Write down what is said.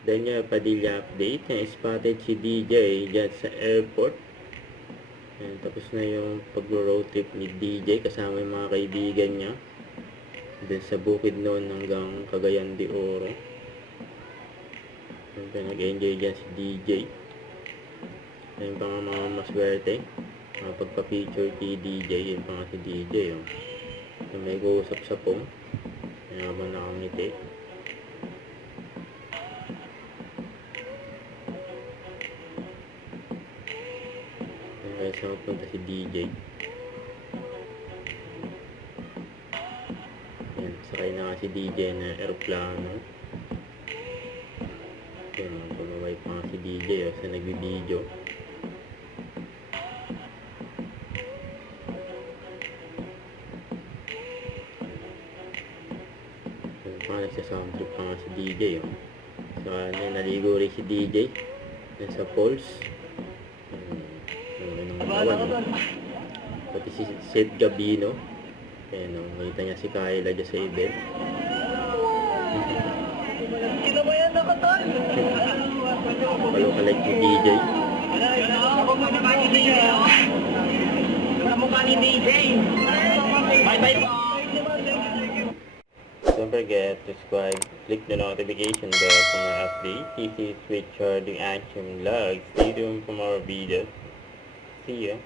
Daniel Padilla update. Spotted si DJ dyan sa airport. Ayan, tapos na yung pag-road trip ni DJ kasama yung mga kaibigan niya. Then sa Bukidnon hanggang Cagayan de Oro. Ayan, nag-enjoy dyan si DJ. Ayan pa nga mga maswerte. Pagpa-picture kay DJ. Ayan pa nga si DJ. Oh. Ayan, may go-usap sa phone. Ayan habang nakangiti. Ayan, saan punta si DJ. Ayan, sakay na nga si DJ na aeroplano. Ayan, pumaway pa nga si DJ sa nagbibideo. Ayan pa, nagsasound trip pa nga si DJ. So, naligo rin si DJ. Ayan sa falls. Pati si Seth Gabino. Ayan o, makita niya si Kyla dyan sa event. Kinabayan na ka tayo. Palo-kalike ni DJ. Kamukha ni DJ. Bye-bye po. Don't forget to subscribe, click the notification bell for more updates. This is Richard the Action Vlog. Stay tuned for more videos. See ya.